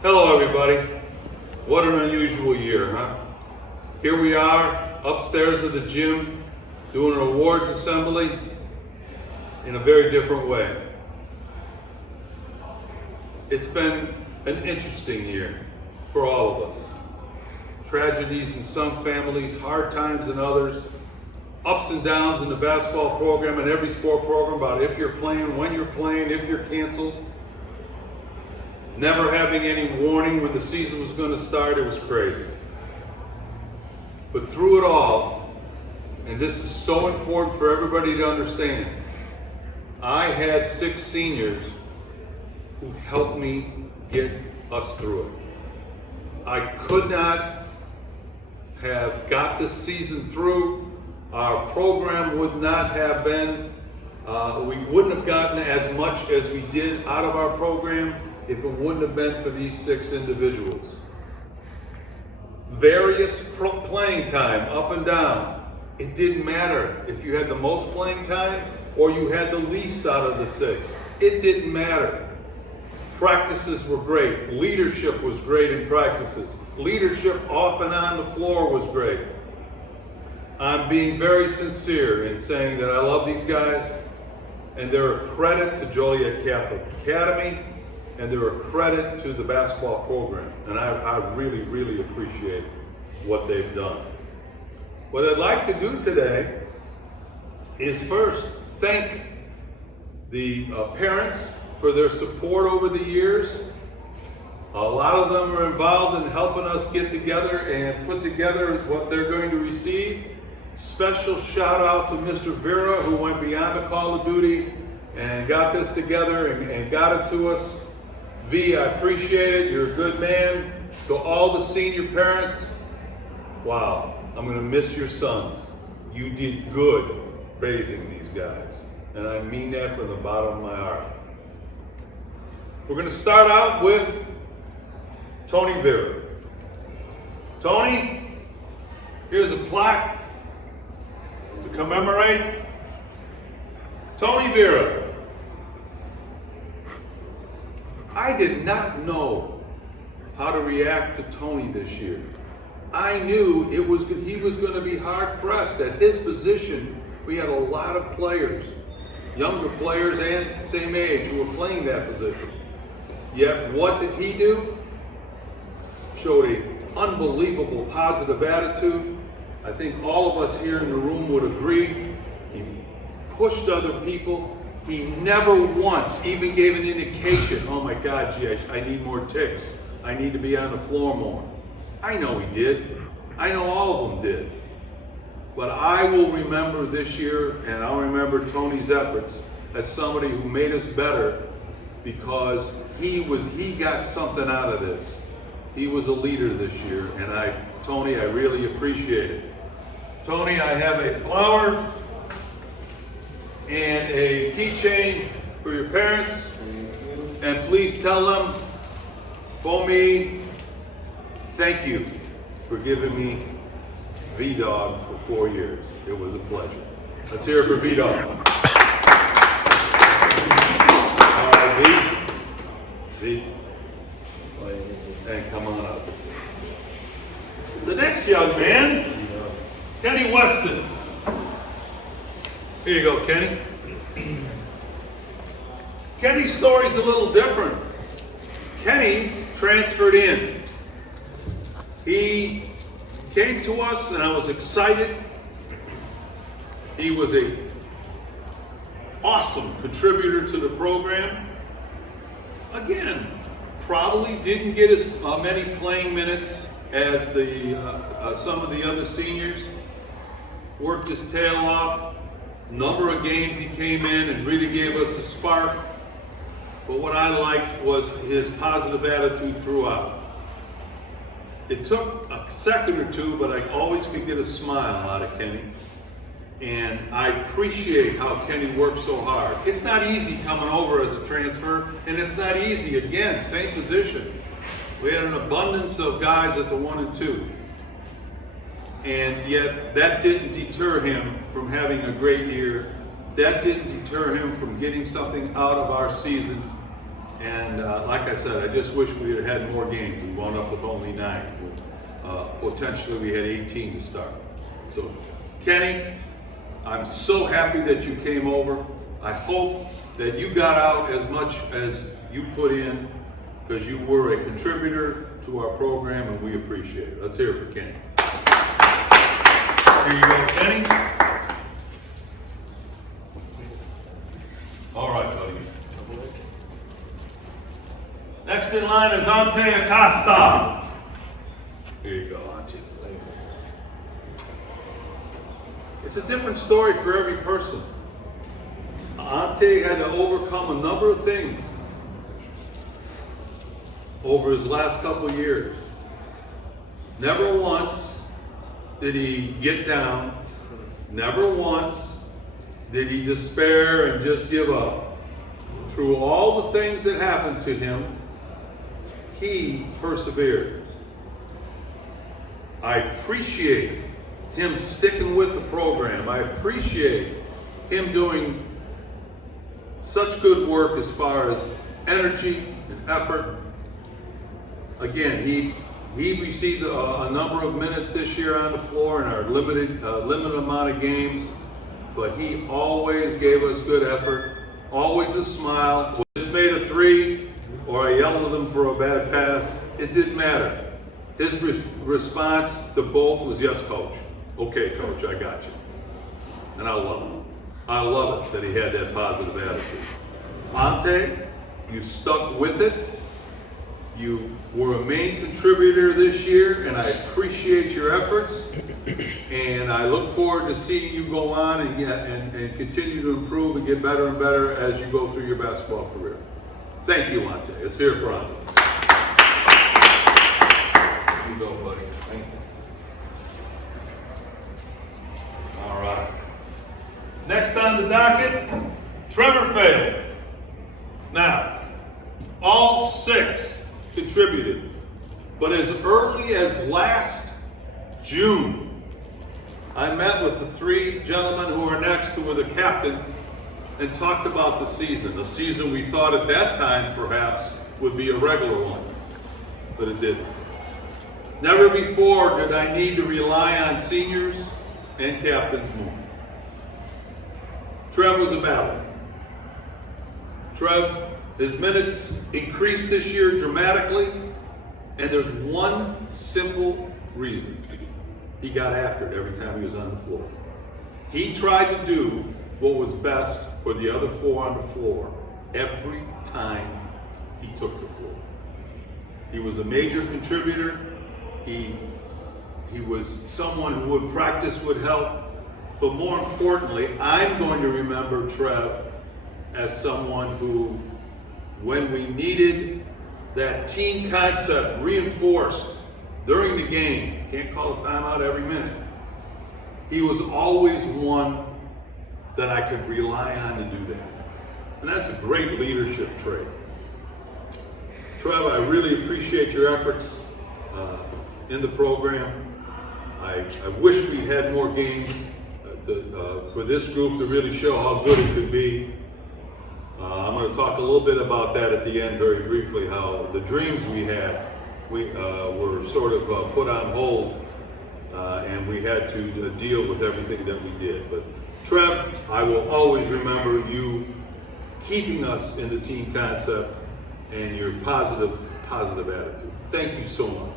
Hello everybody. What an unusual year, huh? Here we are upstairs at the gym doing an awards assembly in a very different way. It's been an interesting year for all of us. Tragedies in some families, hard times in others, ups and downs in the basketball program and every sport program about if you're playing, when you're playing, if you're canceled. Never having any warning when the season was going to start, it was crazy. But through it all, and this is so important for everybody to understand, I had 6 seniors who helped me get us through it. I could not have got this season through. Our program would not have been, we wouldn't have gotten as much as we did out of our program if it wouldn't have been for these 6 individuals. Various playing time, up and down. It didn't matter if you had the most playing time or you had the least out of the 6. It didn't matter. Practices were great. Leadership was great in practices. Leadership off and on the floor was great. I'm being very sincere in saying that I love these guys, and they're a credit to Joliet Catholic Academy, and they're a credit to the basketball program. And I really, really appreciate what they've done. What I'd like to do today is first thank the parents for their support over the years. A lot of them are involved in helping us get together and put together what they're going to receive. Special shout out to Mr. Vera, who went beyond the call of duty and got this together and got it to us. V, I appreciate it. You're a good man. To all the senior parents, wow, I'm going to miss your sons. You did good raising these guys. And I mean that from the bottom of my heart. We're going to start out with Tony Vera. Tony, here's a plaque to commemorate Tony Vera. I did not know how to react to Tony this year. I knew he was going to be hard pressed. At his position, we had a lot of players, younger players and same age, who were playing that position. Yet what did he do? Showed an unbelievable positive attitude. I think all of us here in the room would agree. He pushed other people. He never once even gave an indication, oh my God, gee, I need more ticks. I need to be on the floor more. I know he did. I know all of them did. But I will remember this year, and I'll remember Tony's efforts as somebody who made us better because he got something out of this. He was a leader this year, and Tony, I really appreciate it. Tony, I have a flower and a keychain for your parents, and please tell them, for me, thank you for giving me V-Dog for 4 years. It was a pleasure. Let's hear it for V-Dog. All right, V. And come on up. The next young man, Kenny Weston. Here you go, Kenny. Kenny's story's a little different. Kenny transferred in. He came to us and I was excited. He was an awesome contributor to the program. Again, probably didn't get as many playing minutes as some of the other seniors. Worked his tail off. Number of games he came in and really gave us a spark. But what I liked was his positive attitude throughout. It took a second or two, but I always could get a smile out of Kenny. And I appreciate how Kenny worked so hard. It's not easy coming over as a transfer, and it's not easy, again, same position. We had an abundance of guys at the 1 and 2. And yet, that didn't deter him from having a great year. That didn't deter him from getting something out of our season. And like I said, I just wish we had had more games. We wound up with only 9. Potentially we had 18 to start. So Kenny, I'm so happy that you came over. I hope that you got out as much as you put in, because you were a contributor to our program and we appreciate it. Let's hear it for Kenny. Here you go, Kenny. All right, buddy. Next in line is Ante Acosta. Here you go, Ante. It's a different story for every person. Ante had to overcome a number of things over his last couple of years. Never once did he get down. Never once did he despair and just give up. Through all the things that happened to him, he persevered. I appreciate him sticking with the program. I appreciate him doing such good work as far as energy and effort. Again, he received a number of minutes this year on the floor in our limited amount of games, but he always gave us good effort, always a smile. Just made a 3, or I yelled at him for a bad pass. It didn't matter. His response to both was, yes, coach. Okay, coach, I got you. And I love it. I love it that he had that positive attitude. Ante, you stuck with it. You were a main contributor this year, and I appreciate your efforts. And I look forward to seeing you go on and continue to improve and get better and better as you go through your basketball career. Thank you, Ante. Let's hear it for Ante. Here you go, buddy. Thank you. All right. Next on the docket, Trevor Phelan. Now, all 6 contributed, but as early as last June, I met with the 3 gentlemen who are next, who were the captains, and talked about the season we thought at that time perhaps would be a regular one, but it didn't. Never before did I need to rely on seniors and captains more. Trev was a battle. Trev, his minutes increased this year dramatically, and there's one simple reason. He got after it every time he was on the floor. He tried to do what was best for the other 4 on the floor every time he took the floor. He was a major contributor. He was someone who would practice would help, but more importantly, I'm going to remember Trev as someone who, when we needed that team concept reinforced during the game, can't call a timeout every minute, he was always one that I could rely on to do that. And that's a great leadership trait. Trev, I really appreciate your efforts in the program. I wish we had more games for this group to really show how good it could be. I'm going to talk a little bit about that at the end very briefly, how the dreams we had were sort of put on hold, and we had to deal with everything that we did. But Trev, I will always remember you keeping us in the team concept and your positive attitude. Thank you so much.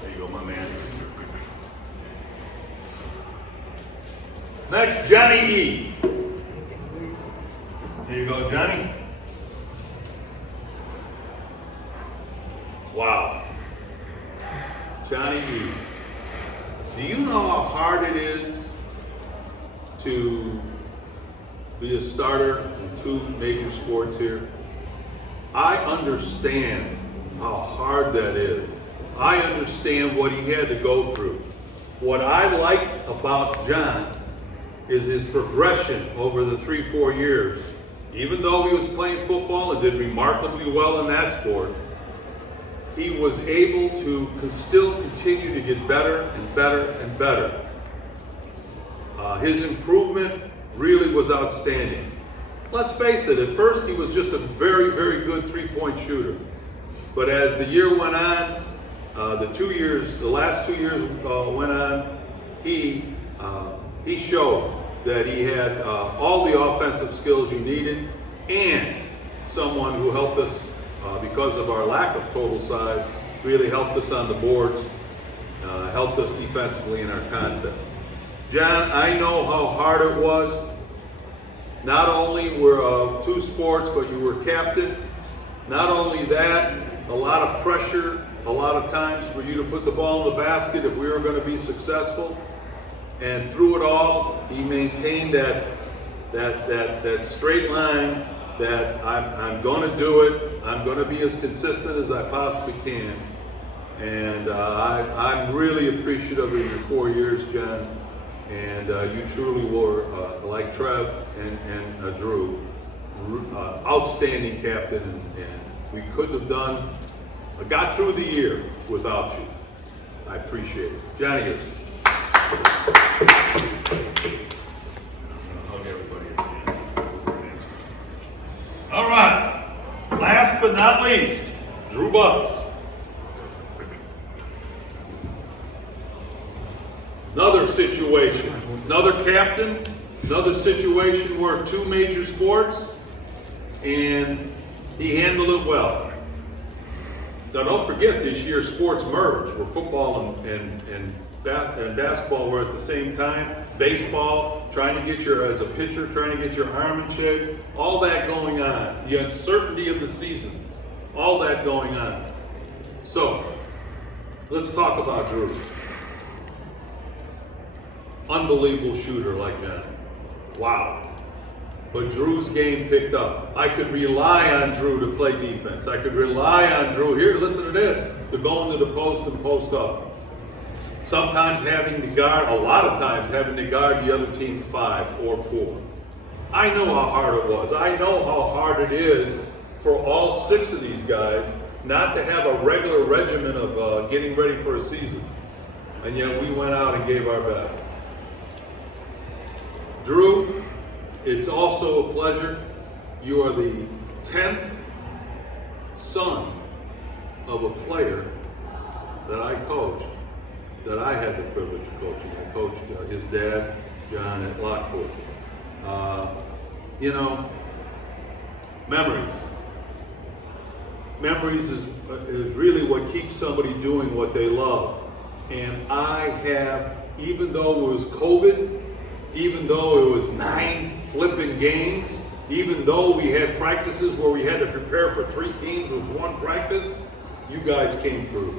There you go, my man. Next, Johnny E. There you go, Johnny. Wow. Johnny E. Do you know how hard it is to be a starter in 2 major sports here? I understand how hard that is. I understand what he had to go through. What I like about John is his progression over the 3-4 years. Even though he was playing football and did remarkably well in that sport, he was able to still continue to get better and better and better. His improvement really was outstanding. Let's face it, at first he was just a very, very good three-point shooter. But as the year went on, the last 2 years went on, he showed that he had all the offensive skills you needed, and someone who helped us, because of our lack of total size, really helped us on the boards, helped us defensively in our concept. John, I know how hard it was. Not only were two sports, but you were captain. Not only that, a lot of pressure, a lot of times for you to put the ball in the basket if we were going to be successful. And through it all, he maintained that straight line that I'm going to do it. I'm going to be as consistent as I possibly can. And I'm really appreciative of your 4 years, John. And you truly were, like Trev and Drew, outstanding captain. And we couldn't have got through the year without you. I appreciate it. Johnny Gibson. Hug everybody again. All right. Last but not least, Drew Buss. Another situation, another captain, another situation where two major sports, and he handled it well. Now don't forget, this year sports merged, where football and basketball were at the same time. Baseball, trying to get as a pitcher, trying to get your arm in shape, all that going on. The uncertainty of the seasons, all that going on. So, let's talk about Drew. Unbelievable shooter like that. Wow. But Drew's game picked up. I could rely on Drew to play defense. I could rely on Drew, here, listen to this, to go into the post and post up. Sometimes having to guard, a lot of times having to guard the other team's 5 or 4. I know how hard it was. I know how hard it is for all 6 of these guys not to have a regular regimen of getting ready for a season. And yet we went out and gave our best. Drew, it's also a pleasure. You are the 10th son of a player that I coached, that I had the privilege of coaching. I coached his dad, John, at Lockport. Memories. Memories is really what keeps somebody doing what they love. And I have, even though it was COVID, even though it was 9 flipping games, even though we had practices where we had to prepare for 3 teams with 1 practice, you guys came through.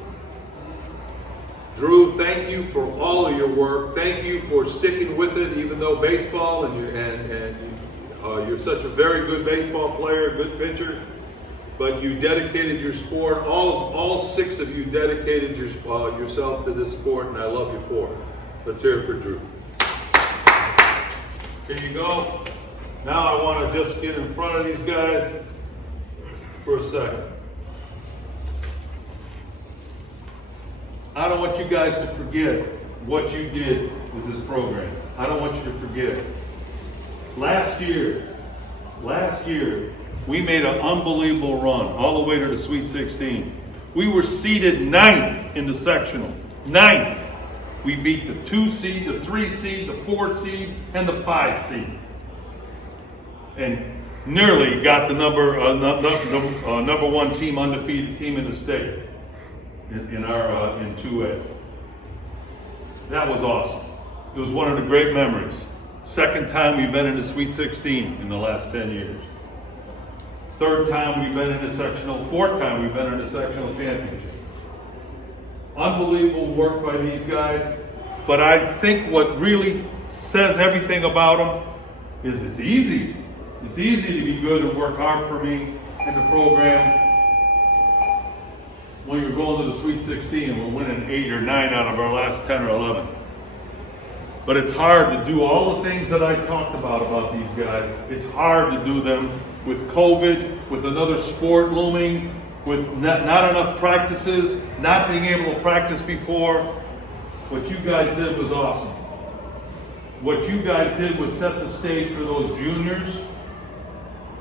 Drew, thank you for all of your work. Thank you for sticking with it, even though baseball and you're such a very good baseball player, good pitcher, but you dedicated your sport. All 6 of you dedicated yourself to this sport, and I love you for it. Let's hear it for Drew. Here you go. Now I want to just get in front of these guys for a second. I don't want you guys to forget what you did with this program. I don't want you to forget it. Last year, we made an unbelievable run all the way to the Sweet 16. We were seeded 9th in the sectional. 9th. We beat the 2 seed, the 3 seed, the 4 seed, and the 5 seed. And nearly got the number 1 team, undefeated team in the state in 2A. That was awesome. It was one of the great memories. 2nd time we've been in the Sweet 16 in the last 10 years. 3rd time we've been in the sectional. 4th time we've been in the sectional championship. Unbelievable work by these guys, but I think what really says everything about them is it's easy. It's easy to be good and work hard for me in the program when you're going to the Sweet 16 and we're winning 8 or 9 out of our last 10 or 11. But it's hard to do all the things that I talked about these guys. It's hard to do them with COVID, with another sport looming, with not enough practices, not being able to practice before. What you guys did was awesome. what you guys did was set the stage for those juniors.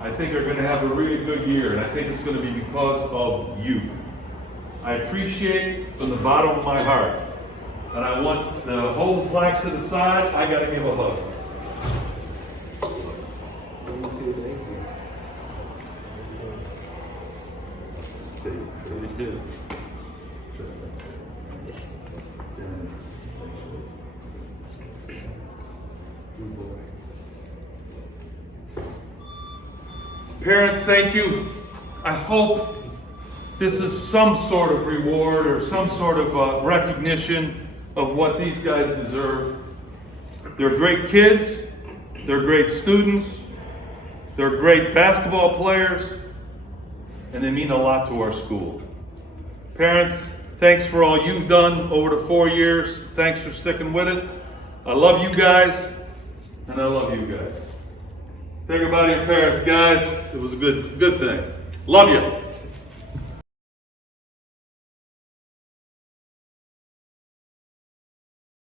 I think are going to have a really good year, and I think it's going to be because of you. I appreciate from the bottom of my heart, and I want to hold the plaques to the side. I got to give a hug. Parents, thank you. I hope this is some sort of reward or some sort of recognition of what these guys deserve. They're great kids, they're great students, they're great basketball players, and they mean a lot to our school. Parents, thanks for all you've done over the 4 years. Thanks for sticking with it. I love you guys, and I love you guys. Say goodbye to your parents, guys. It was a good thing. Love you.